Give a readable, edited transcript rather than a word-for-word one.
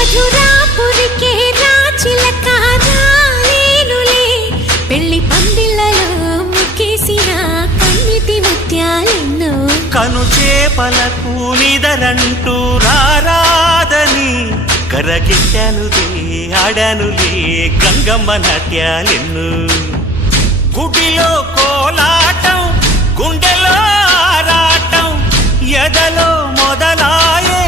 మధురాపురికే రాచిలక రాలేనులే పెళ్లి పందిళ్ళలో ముక్కేసిన కన్నిటి ముత్యాలెన్నో కను చేపలకు నిదరంటూ రారాదని కరగిట్టానులే ఆడానులే గంగమ్మ నాట్యాలెన్ను గుడిలో కోలాటం గుండెలో ఆరాటం ఎదలో మొదలాయే